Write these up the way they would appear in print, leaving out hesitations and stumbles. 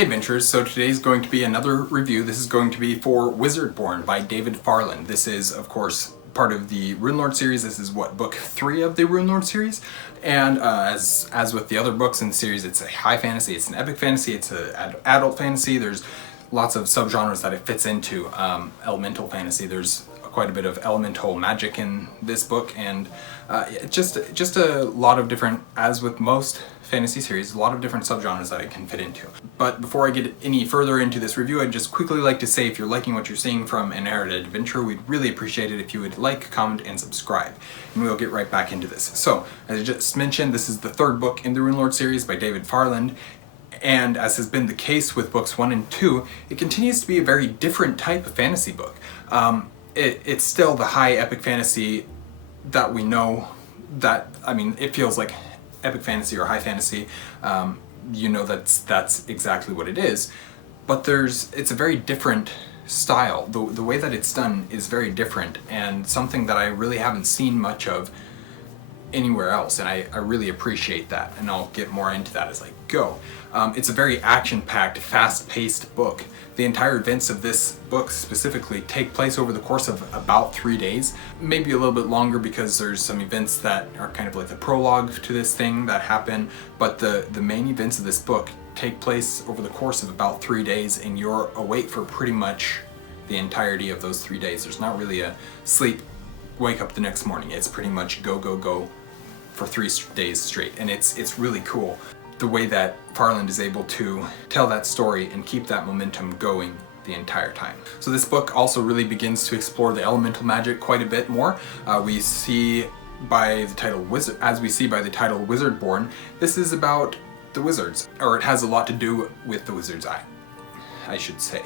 Hey adventurers, so today's going to be another review. This is going to be for Wizardborn by David Farland. This is, of course, part of the Runelords series. This is book 3 of the Runelords series. And as with the other books in the series, it's a high fantasy, it's an epic fantasy, it's an adult fantasy. There's lots of subgenres that it fits into. Elemental fantasy, there's quite a bit of elemental magic in this book, and just a lot of different, as with most fantasy series, a lot of different subgenres that it can fit into. But before I get any further into this review, I'd just quickly like to say, if you're liking what you're seeing from an Erudite adventure, we'd really appreciate it if you would like, comment, and subscribe. And we'll get right back into this. So, as I just mentioned, this is the third book in the Runelords series by David Farland. And as has been the case with books 1 and 2, it continues to be a very different type of fantasy book. It's still the high epic fantasy that we know, that, I mean, it feels like epic fantasy or high fantasy. You know that's exactly what it is, but it's a very different style. The way that it's done is very different, and something that I really haven't seen much of anywhere else, and I really appreciate that, and I'll get more into that as I go. It's a very action-packed, fast-paced book. The entire events of this book specifically take place over the course of about 3 days, maybe a little bit longer because there's some events that are kind of like the prologue to this thing that happen, but the main events of this book take place over the course of about 3 days, and you're awake for pretty much the entirety of those 3 days. There's not really a sleep, wake up the next morning. It's pretty much go, go, go for 3 days straight, and it's really cool the way that Farland is able to tell that story and keep that momentum going the entire time. So this book also really begins to explore the elemental magic quite a bit more. We see by the title Wizardborn, this is about the wizards, or it has a lot to do with the wizards, I should say.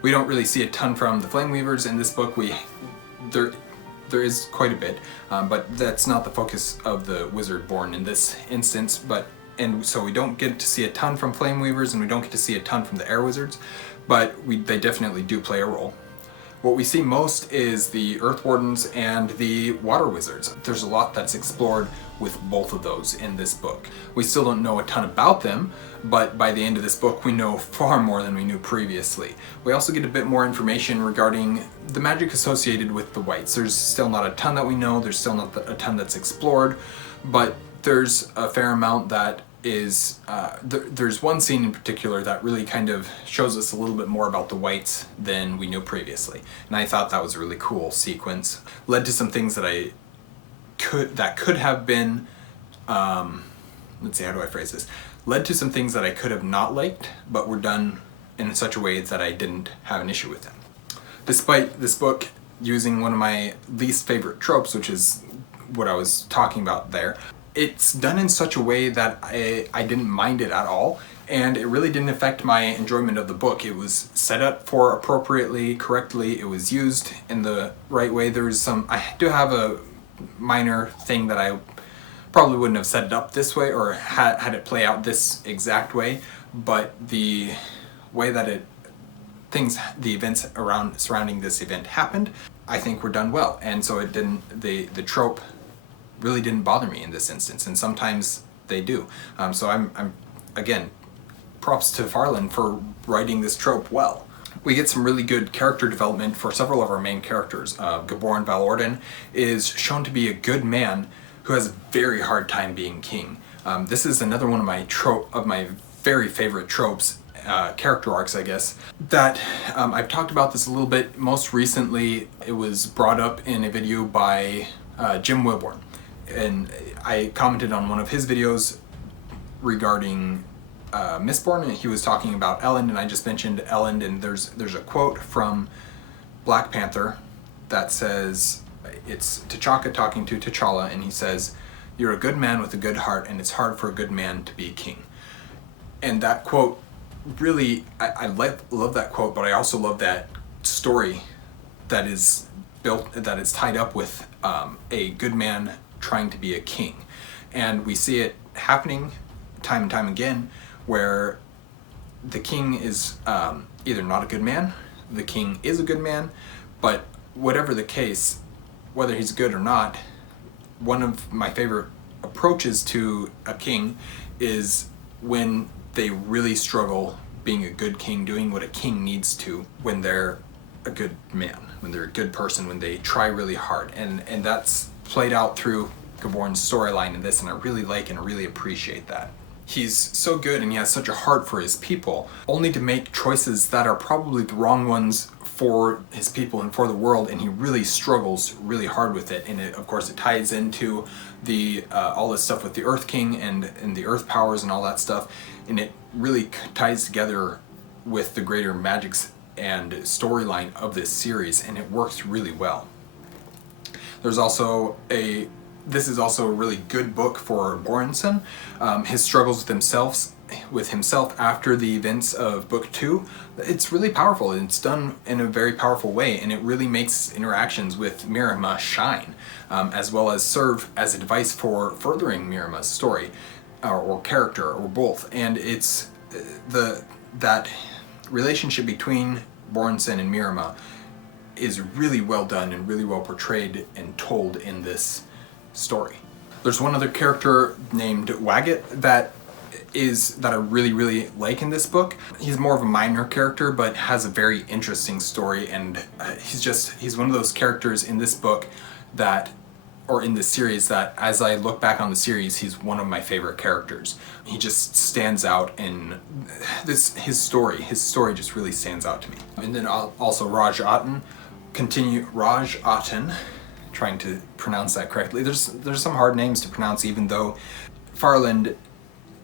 We don't really see a ton from the Flame Weavers in this book. There is quite a bit, but that's not the focus of the Wizardborn in this instance. And so we don't get to see a ton from Flame Weavers, and we don't get to see a ton from the Air Wizards, but they definitely do play a role. What we see most is the Earth Wardens and the Water Wizards. There's a lot that's explored with both of those in this book. We still don't know a ton about them, but by the end of this book we know far more than we knew previously. We also get a bit more information regarding the magic associated with the Whites. There's still not a ton that we know, there's still not a ton that's explored, but there's a fair amount that is, there's one scene in particular that really kind of shows us a little bit more about the Whites than we knew previously. And I thought that was a really cool sequence. Led to some things that could have been, let's see, how do I phrase this? Led to some things that I could have not liked, but were done in such a way that I didn't have an issue with them. Despite this book using one of my least favorite tropes, which is what I was talking about there, it's done in such a way that I didn't mind it at all, and it really didn't affect my enjoyment of the book. It was set up for appropriately, correctly, it was used in the right way. I do have a minor thing that I probably wouldn't have set it up this way or had it play out this exact way, but the way that the events surrounding this event happened, I think were done well, and so the trope really didn't bother me in this instance, and sometimes they do. So I'm again, props to Farland for writing this trope well. We get some really good character development for several of our main characters. Gaborn Valorden is shown to be a good man who has a very hard time being king. This is another one of my very favorite tropes, character arcs, I guess, that I've talked about this a little bit. Most recently, it was brought up in a video by Jim Wilborn. And I commented on one of his videos regarding Mistborn, and he was talking about Elend, and I just mentioned Elend, and there's a quote from Black Panther that says, it's T'Chaka talking to T'Challa, and he says, "You're a good man with a good heart, and it's hard for a good man to be a king." And that quote really, I love that quote, but I also love that story that is tied up with a good man trying to be a king. And we see it happening time and time again, where the king is either not a good man, the king is a good man, but whatever the case, whether he's good or not, one of my favorite approaches to a king is when they really struggle being a good king, doing what a king needs to when they're a good man, when they're a good person, when they try really hard. And that's played out through Gaborn's storyline in this, and I really like and really appreciate that. He's so good and he has such a heart for his people, only to make choices that are probably the wrong ones for his people and for the world, and he really struggles really hard with it. And it, of course, it ties into the all this stuff with the Earth King and the Earth powers and all that stuff, and it really ties together with the greater magics and storyline of this series, and it works really well. There's also this is also a really good book for Bjornsson. His struggles with himself after the events of book 2, it's really powerful, and it's done in a very powerful way, and it really makes interactions with Mirima shine, as well as serve as a device for furthering Mirima's story or character or both. And it's that relationship between Bjornsson and Mirima is really well done and really well portrayed and told in this story. There's one other character named Waggett that I really like in this book. He's more of a minor character, but has a very interesting story, and he's one of those characters in this book or in this series that, as I look back on the series, he's one of my favorite characters. He just stands out in his story just really stands out to me. And then also Raj Aten, trying to pronounce that correctly. There's some hard names to pronounce, even though Farland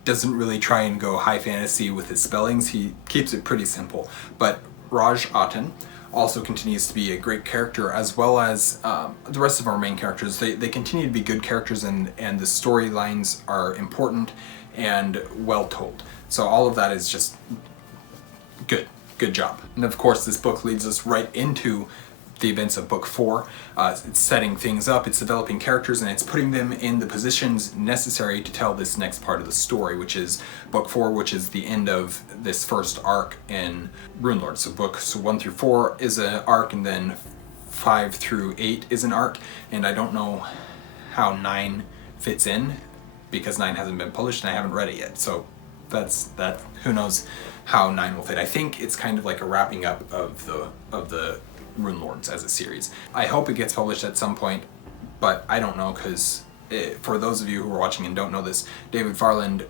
doesn't really try and go high fantasy with his spellings. He keeps it pretty simple. But Raj Aten also continues to be a great character, as well as the rest of our main characters. They continue to be good characters, and the storylines are important and well told. So all of that is just good job. And of course, this book leads us right into the events of book 4. It's setting things up, it's developing characters, and it's putting them in the positions necessary to tell this next part of the story, which is book 4, which is the end of this first arc in Runelords. So books 1 through 4 is an arc, and then 5 through 8 is an arc, and I don't know how 9 fits in, because 9 hasn't been published and I haven't read it yet. So who knows how 9 will fit. I think it's kind of like a wrapping up of the Runelords as a series. I hope it gets published at some point, but I don't know, because for those of you who are watching and don't know this, David Farland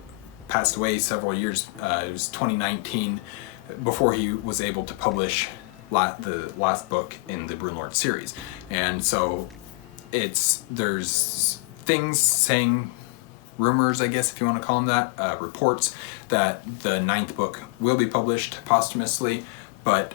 passed away several years, it was 2019, before he was able to publish the last book in the Runelords series. And so there's things saying, rumors, I guess if you want to call them that, reports that the 9th book will be published posthumously, but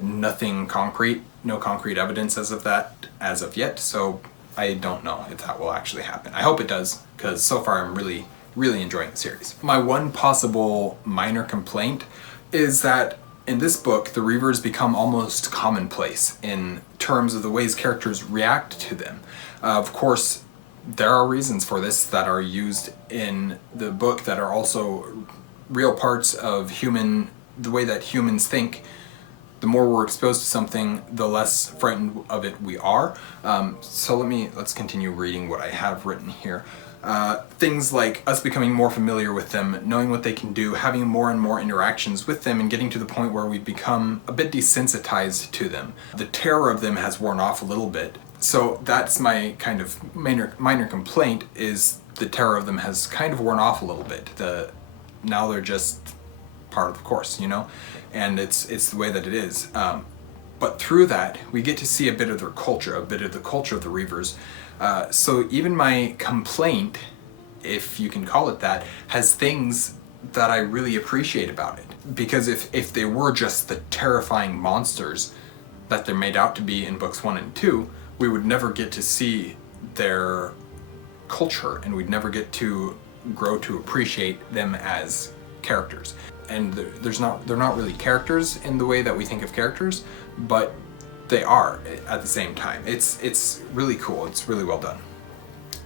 nothing concrete, no concrete evidence as of yet, so I don't know if that will actually happen. I hope it does, because so far I'm really enjoying the series. My one possible minor complaint is that in this book, the Reavers become almost commonplace in terms of the ways characters react to them. Of course, there are reasons for this that are used in the book that are also real parts of the way that humans think. The more we're exposed to something, the less frightened of it we are. So let's continue reading what I have written here. Things like us becoming more familiar with them, knowing what they can do, having more and more interactions with them, and getting to the point where we become a bit desensitized to them. The terror of them has worn off a little bit. So that's my kind of minor complaint, is the terror of them has kind of worn off a little bit. Now they're just part of the course, and it's the way that it is. But through that, we get to see a bit of their culture, a bit of the culture of the Reavers. So even my complaint, if you can call it that, has things that I really appreciate about it. Because if they were just the terrifying monsters that they're made out to be in books 1 and 2, we would never get to see their culture, and we'd never get to grow to appreciate them as characters. And they're not really characters in the way that we think of characters, but they are at the same time. It's really cool. It's really well done.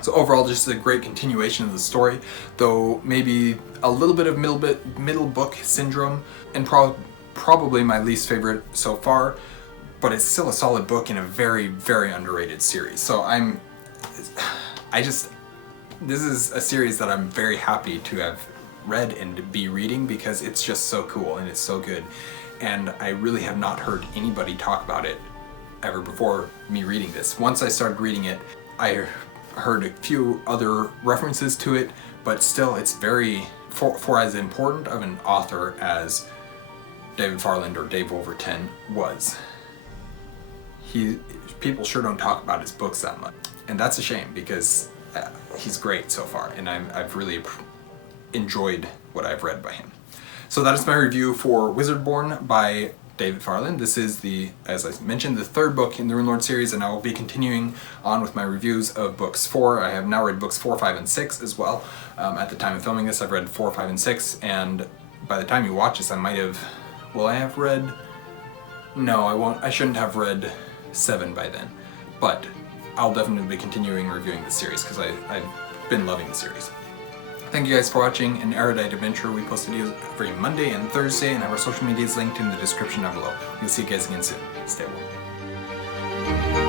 So overall, just a great continuation of the story, though maybe a little bit of middle book syndrome, and probably my least favorite so far, but it's still a solid book in a very, very underrated series. So this is a series that I'm very happy to have read and be reading because it's just so cool and it's so good. And I really have not heard anybody talk about it ever before me reading this. Once I started reading it, I heard a few other references to it, but still it's very, for as important of an author as David Farland or Dave Overton was, people sure don't talk about his books that much. And that's a shame because he's great so far, and I've really enjoyed what I've read by him. So that is my review for Wizardborn by David Farland. This is as I mentioned, the third book in the Runelords series, and I will be continuing on with my reviews of books 4. I have now read books 4, 5, and 6 as well. At the time of filming this, I've read 4, 5, and 6, and by the time you watch this, I might have, will I have read? No, I won't. I shouldn't have read 7 by then, but I'll definitely be continuing reviewing the series because I've been loving the series. Thank you guys for watching an Erudite adventure. We post videos every Monday and Thursday, and our social media is linked in the description down below. We'll see you guys again soon. Stay well.